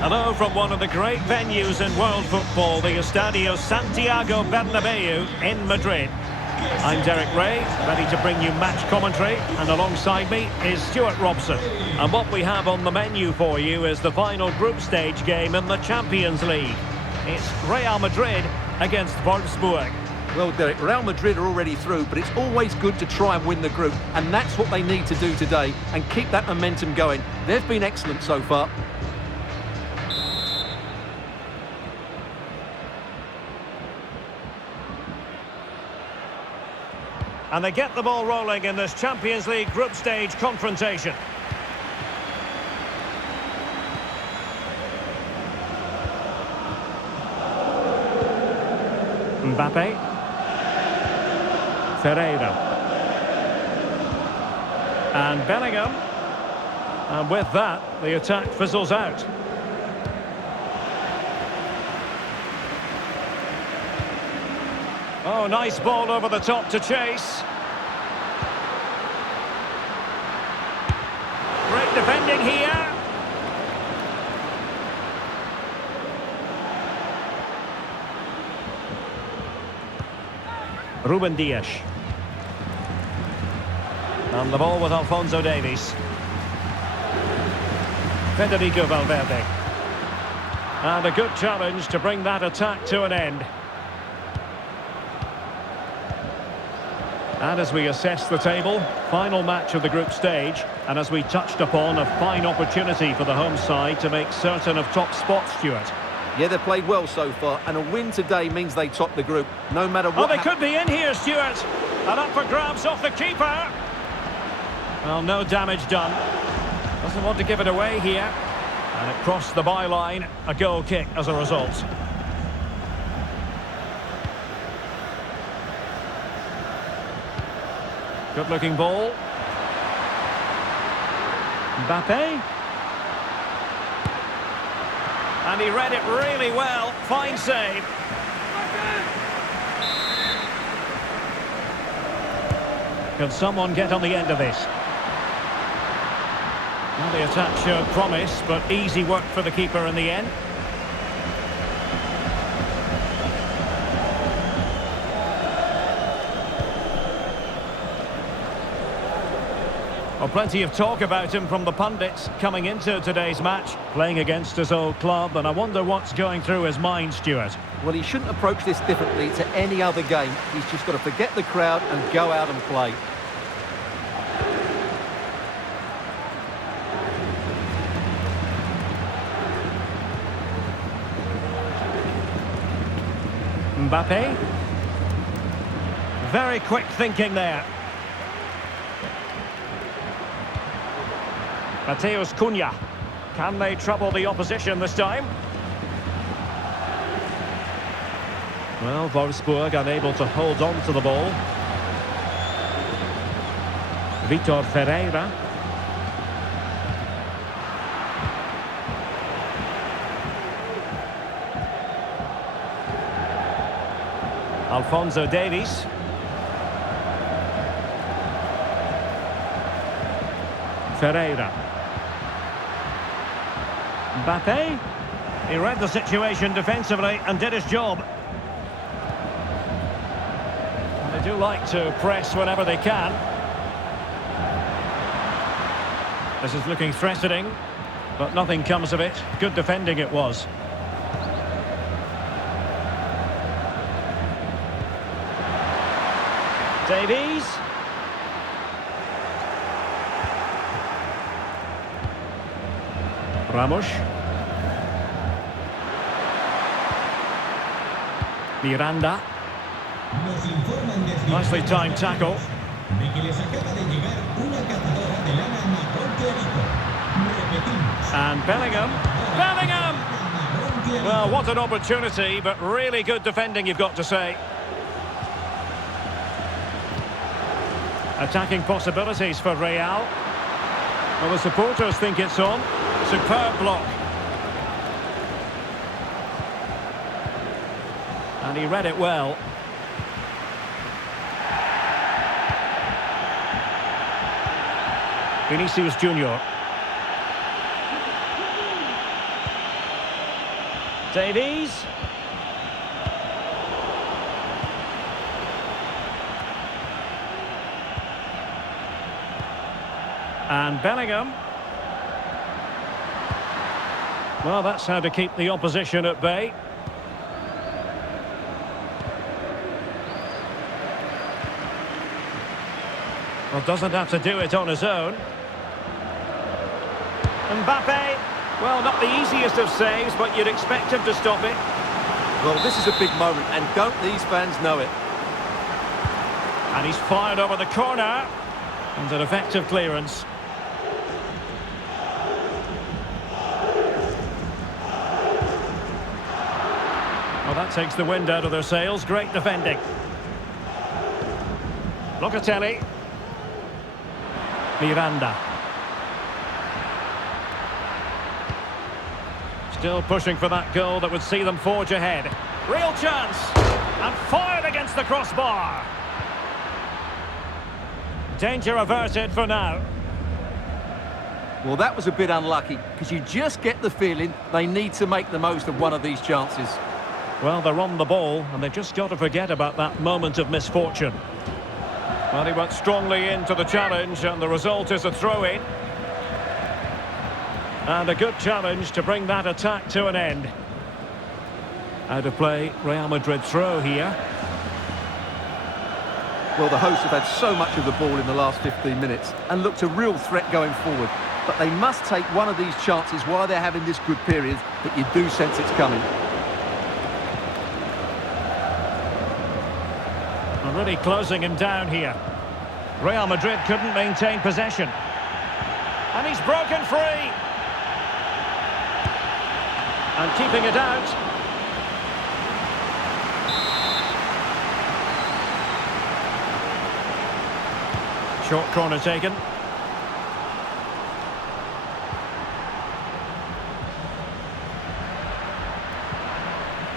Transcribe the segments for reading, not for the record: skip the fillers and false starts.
Hello from one of the great venues in world football, the Estadio Santiago Bernabeu in Madrid. I'm Derek Ray, ready to bring you match commentary, and alongside me is Stuart Robson. And what we have on the menu for you is the final group stage game in the Champions League. It's Real Madrid against Wolfsburg. Well, Derek, Real Madrid are already through, but it's always good to try and win the group, and that's what they need to do today, and keep that momentum going. They've been excellent so far. And they get the ball rolling in this Champions League group stage confrontation. Mbappe. Ferreira. And Bellingham. And with that, the attack fizzles out. Oh, nice ball over the top to chase. Great defending here. Ruben Dias. And the ball with Alphonso Davies. Federico Valverde. And a good challenge to bring that attack to an end. And as we assess the table, final match of the group stage, and as we touched upon, a fine opportunity for the home side to make certain of top spots, Stuart. Yeah, they've played well so far, and a win today means they top the group, no matter what. Oh, they could be in here, Stuart. And up for grabs off the keeper. Well, no damage done. Doesn't want to give it away here. And it crossed the byline, a goal kick as a result. Good-looking ball. Mbappe. And he read it really well. Fine save. Can someone get on the end of this? Well, the attack showed promise, but easy work for the keeper in the end. Well, plenty of talk about him from the pundits coming into today's match, playing against his old club, and I wonder what's going through his mind, Stuart. Well, he shouldn't approach this differently to any other game. He's just got to forget the crowd and go out and play. Mbappe. Very quick thinking there. Mateus Cunha. Can they trouble the opposition this time? Well, Wolfsburg unable to hold on to the ball. Vitor Ferreira. Alphonso Davies. Ferreira. Mbappe. He read the situation defensively and did his job. And they do like to press whenever they can. This is looking threatening, but nothing comes of it. Good defending it was. Davies. Ramos. Miranda. Nicely timed tackle. And Bellingham. Bellingham! Well, what an opportunity, but really good defending, you've got to say. Attacking possibilities for Real. Well, the supporters think it's on. Superb block. And he read it well. Vinicius Junior. Davies. And Bellingham. Well, that's how to keep the opposition at bay. Well, doesn't have to do it on his own. Mbappe. Well, not the easiest of saves, but you'd expect him to stop it. Well, this is a big moment, and don't these fans know it? And he's fired over the corner. And an effective clearance. Well, that takes the wind out of their sails. Great defending. Locatelli. Miranda. Still pushing for that goal that would see them forge ahead. Real chance. And fired against the crossbar. Danger averted for now. Well, that was a bit unlucky, because you just get the feeling they need to make the most of one of these chances. Well, they're on the ball, and they've just got to forget about that moment of misfortune. Well, he went strongly into the challenge, and the result is a throw-in. And a good challenge to bring that attack to an end. Out of play, Real Madrid throw here. Well, the hosts have had so much of the ball in the last 15 minutes and looked a real threat going forward. But they must take one of these chances while they're having this good period that you do sense it's coming. And really closing him down here. Real Madrid couldn't maintain possession. And he's broken free. And keeping it out. Short corner taken.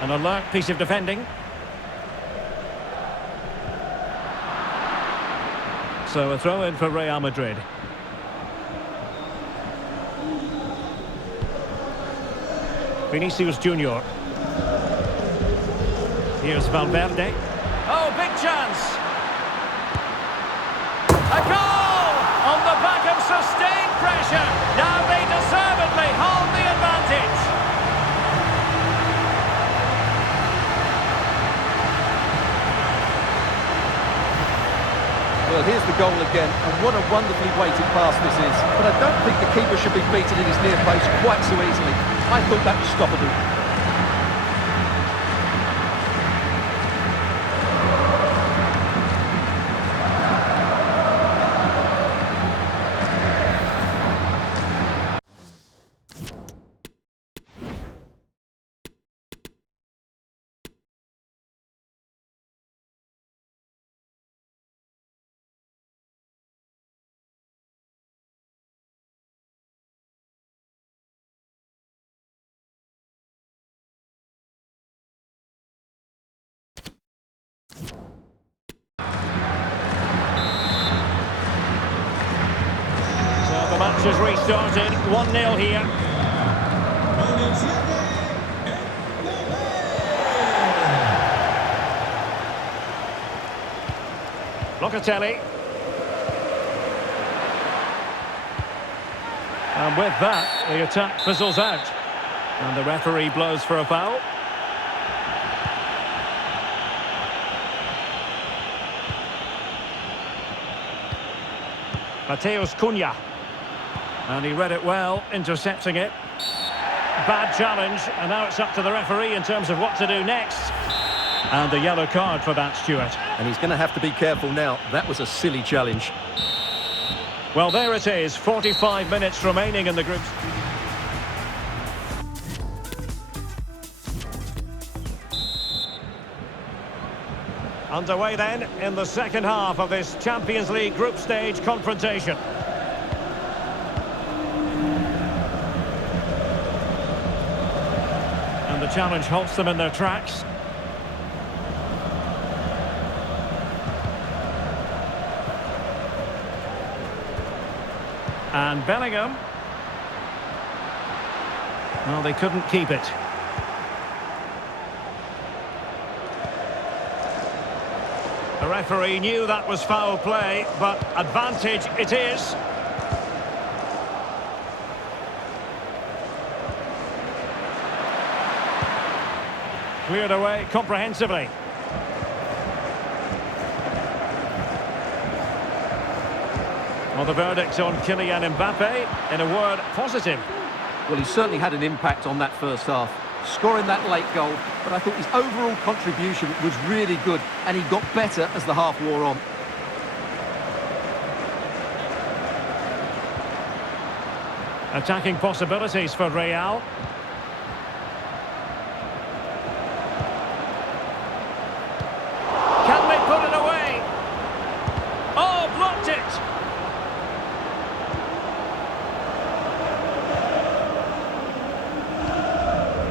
An alert piece of defending. So a throw in for Real Madrid. Vinicius Junior. Here's Valverde. Oh, big chance! A goal! On the back of sustained pressure. Now they deservedly hold the advantage. Well, here's the goal again, and what a wonderfully weighted pass this is. But I don't think the keeper should be beaten in his near post quite so easily. I thought that was stoppable. The match has restarted, 1-0 here. Locatelli. And with that, the attack fizzles out. And the referee blows for a foul. Mateus Cunha. And he read it well, intercepting it. Bad challenge, and now it's up to the referee in terms of what to do next. And a yellow card for that, Stuart. And he's going to have to be careful now. That was a silly challenge. Well, there it is, 45 minutes remaining in the group. Underway then in the second half of this Champions League group stage confrontation. And the challenge halts them in their tracks. And Bellingham. Well, they couldn't keep it. referee knew that was foul play, but advantage it is. Cleared away comprehensively. Well, the verdict on Kylian Mbappe, in a word, positive. Well, he certainly had an impact on that first half, scoring that late goal, but I thought his overall contribution was really good, and he got better as the half wore on. Attacking possibilities for Real. Can they put it away? Oh, blocked it!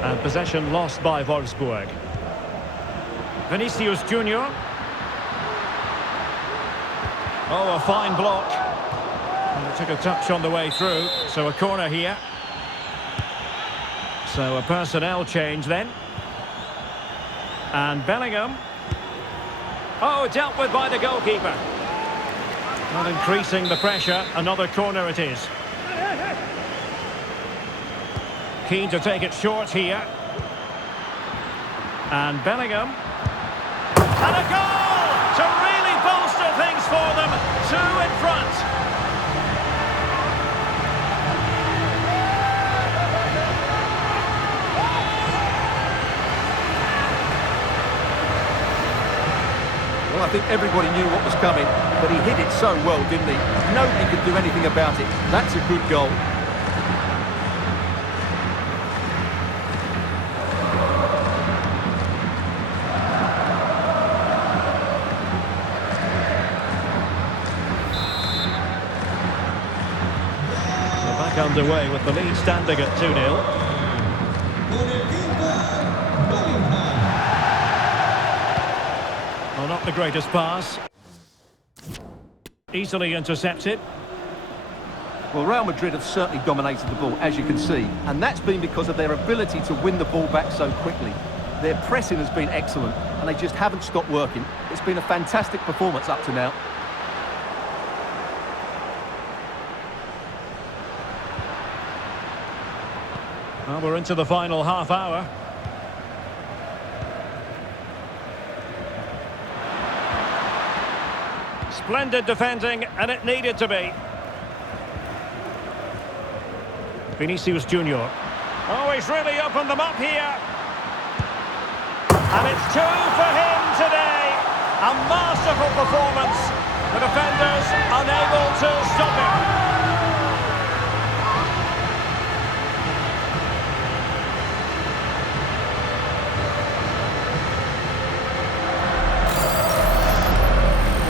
And possession lost by Wolfsburg. Vinicius Junior. Oh, a fine block. And it took a touch on the way through, so a corner here. So a personnel change then. And Bellingham. Oh, dealt with by the goalkeeper. Not increasing the pressure, another corner it is. Keen to take it short here. And Bellingham. And a goal to really bolster things for them. Two in front. Well, I think everybody knew what was coming, but he hit it so well, didn't he? Nobody could do anything about it. That's a good goal. Back underway with the lead standing at 2-0. Well, not the greatest pass. Easily intercepted. Well, Real Madrid have certainly dominated the ball, as you can see, and that's been because of their ability to win the ball back so quickly. Their pressing has been excellent, and they just haven't stopped working. It's been a fantastic performance up to now. Well, we're into the final half hour. Splendid defending, and it needed to be. Vinicius Junior. Oh, he's really opened them up here. And it's two for him today. A masterful performance. The defenders unable to stop him.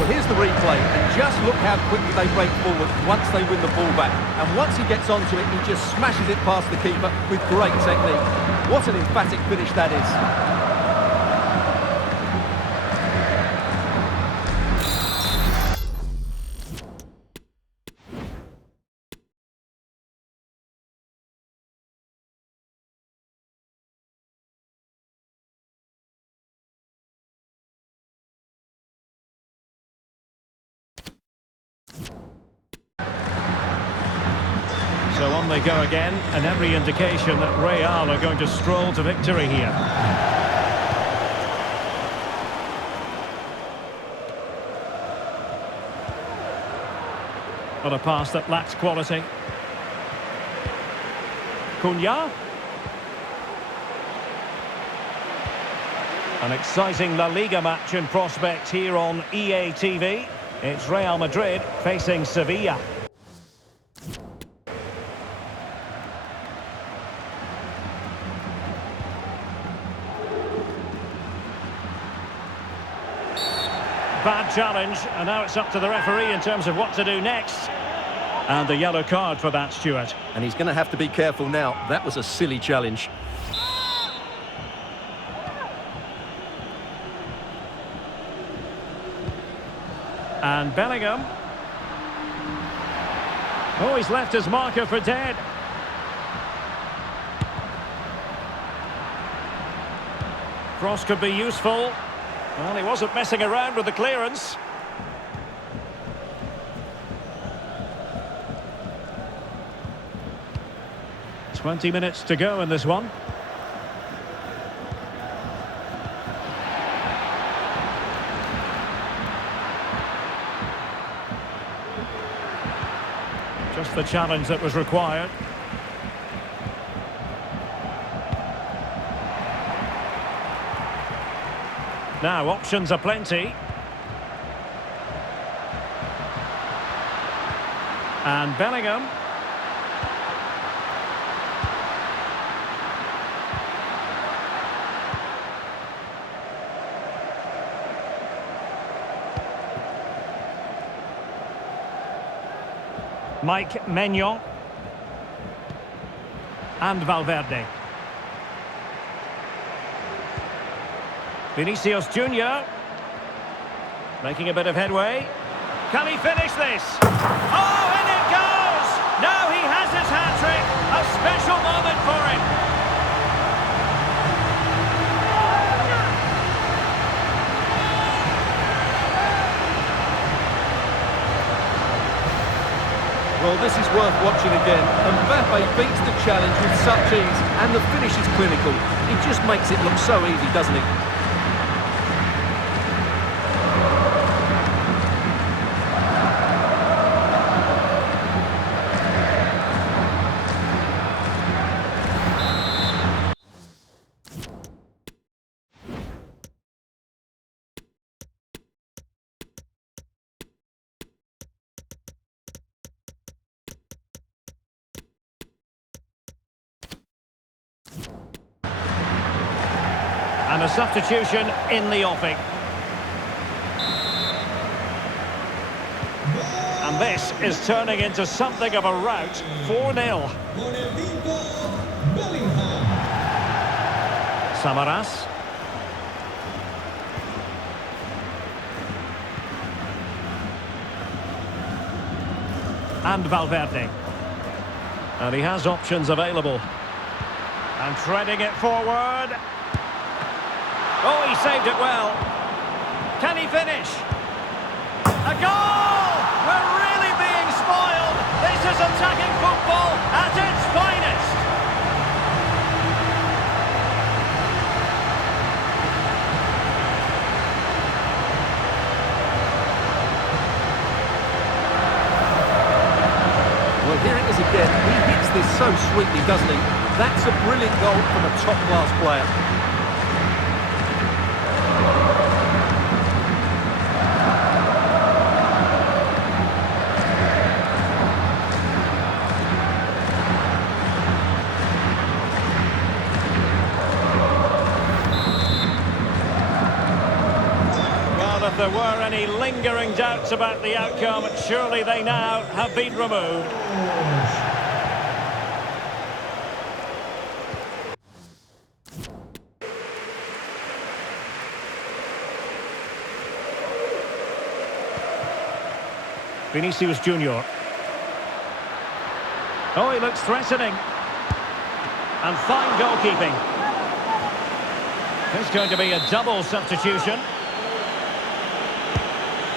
Well, here's the replay, and just look how quickly they break forward once they win the ball back. And once he gets onto it, he just smashes it past the keeper with great technique. What an emphatic finish that is. So on they go again, and every indication that Real are going to stroll to victory here. What a pass that lacks quality. Cunha. An exciting La Liga match in prospect here on EA TV. It's Real Madrid facing Sevilla. Bad challenge, and now it's up to the referee in terms of what to do next. And the yellow card for that, Stuart. And he's going to have to be careful now. That was a silly challenge. And Bellingham. Oh, he's left his marker for dead. Cross could be useful. Well, he wasn't messing around with the clearance. "20 minutes to go in this one. Just the challenge that was required. Now, options are plenty. And Bellingham. Mike Maignan. And Valverde. Vinicius Junior. Making a bit of headway. Can he finish this? Oh, in it goes! Now he has his hat-trick. A special moment for him. Well, this is worth watching again. Mbappe beats the challenge with such ease, and the finish is clinical. He just makes it look so easy, doesn't he? And a substitution in the offing. And this is turning into something of a rout. 4-0. Samaras. And Valverde. And he has options available. And threading it forward. Oh, he saved it well. Can he finish? A goal! We're really being spoiled. This is attacking football at its finest. Well, here it is again. He hits this so sweetly, doesn't he? That's a brilliant goal from a top-class player. If there were any lingering doubts about the outcome, surely they now have been removed. Vinicius Junior. Oh, he looks threatening. And fine goalkeeping. There's going to be a double substitution.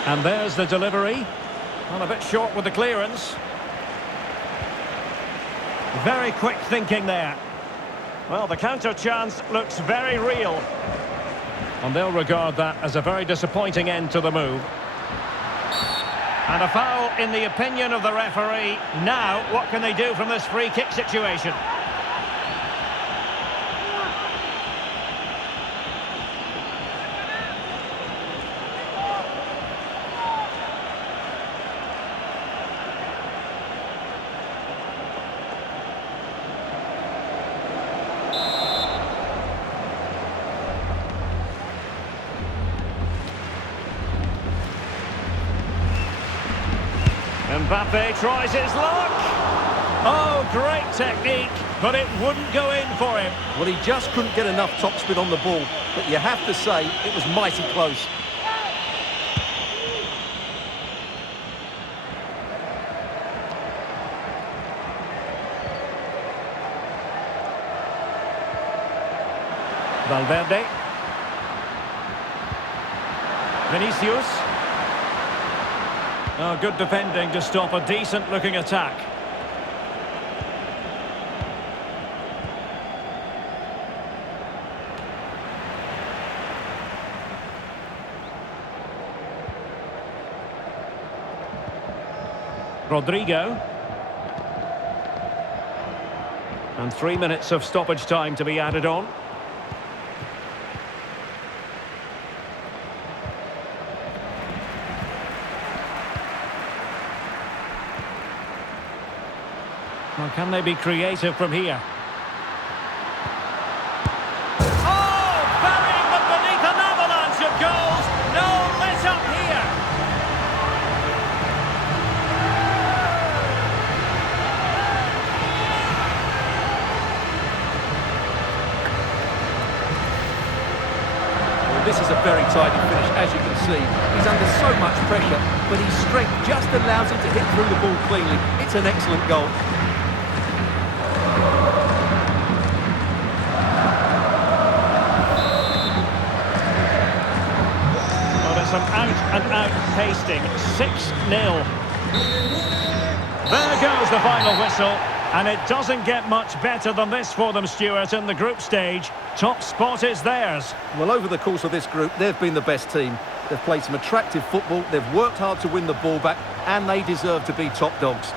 And there's the delivery. Well, a bit short with the clearance. Very quick thinking there. Well, the counter chance looks very real. And they'll regard that as a very disappointing end to the move. And a foul in the opinion of the referee. Now, what can they do from this free kick situation? Mbappe tries his luck. Oh, great technique, but it wouldn't go in for him. Well, he just couldn't get enough topspin on the ball, but you have to say it was mighty close. Valverde. Vinicius. Oh, good defending to stop a decent-looking attack. Rodrigo. And 3 minutes of stoppage time to be added on. Well, can they be creative from here? Oh, burying them beneath an avalanche of goals. No let up here. Well, this is a very tidy finish, as you can see. He's under so much pressure, but his strength just allows him to hit through the ball cleanly. It's an excellent goal. Some out-and-out pasting. 6-0. There goes the final whistle. And it doesn't get much better than this for them, Stuart, in the group stage. Top spot is theirs. Well, over the course of this group, they've been the best team. They've played some attractive football, they've worked hard to win the ball back, and they deserve to be top dogs.